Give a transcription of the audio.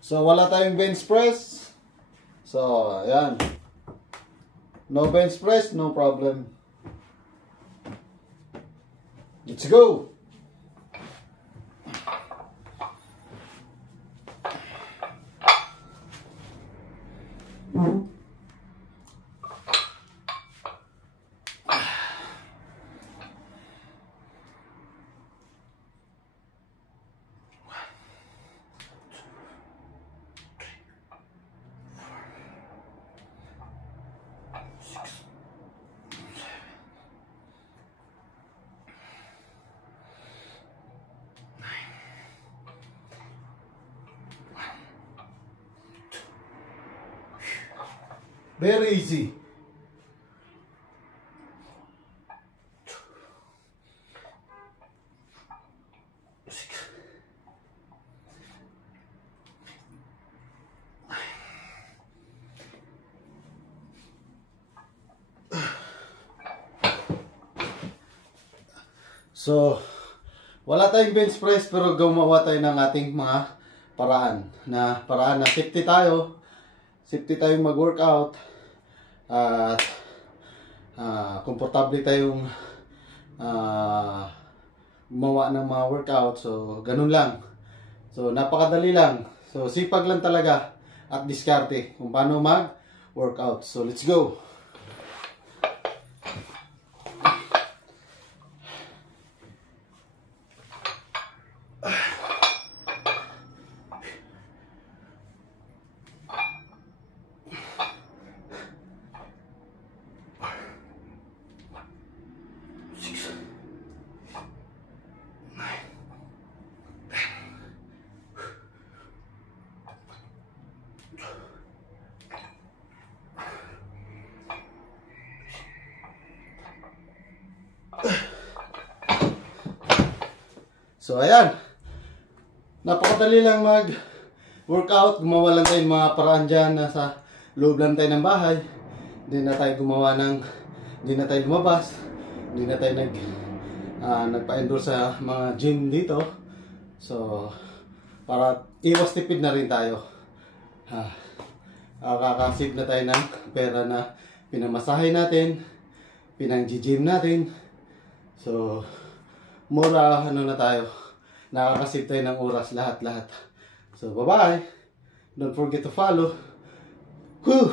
So wala tayong bench press. So ayan. No bench press, no problem. Let's go. Very easy. So, wala tayong bench press pero gumawa tayo ng ating mga paraan na safety tayo. Safety tayong mag-workout at komportable tayong gumawa ng mga workout. So, ganun lang. So, napakadali lang. So, sipag lang talaga at diskarte kung paano mag-workout. So, let's go! So ayan, napakadali lang mag-workout. Gumawa lang tayo ng mga paraan dyan. Nasa loob lang tayo ng bahay. Hindi na tayo lumabas. Hindi na tayo nagpa-endorse sa mga gym dito. So, para iwas tipid na rin tayo. Kakasave na tayo ng pera na pinamasahe natin, pinang-gym natin. So, mura na tayo. Nakakasave tayo ng oras, lahat. So, bye-bye. Don't forget to follow. Whew.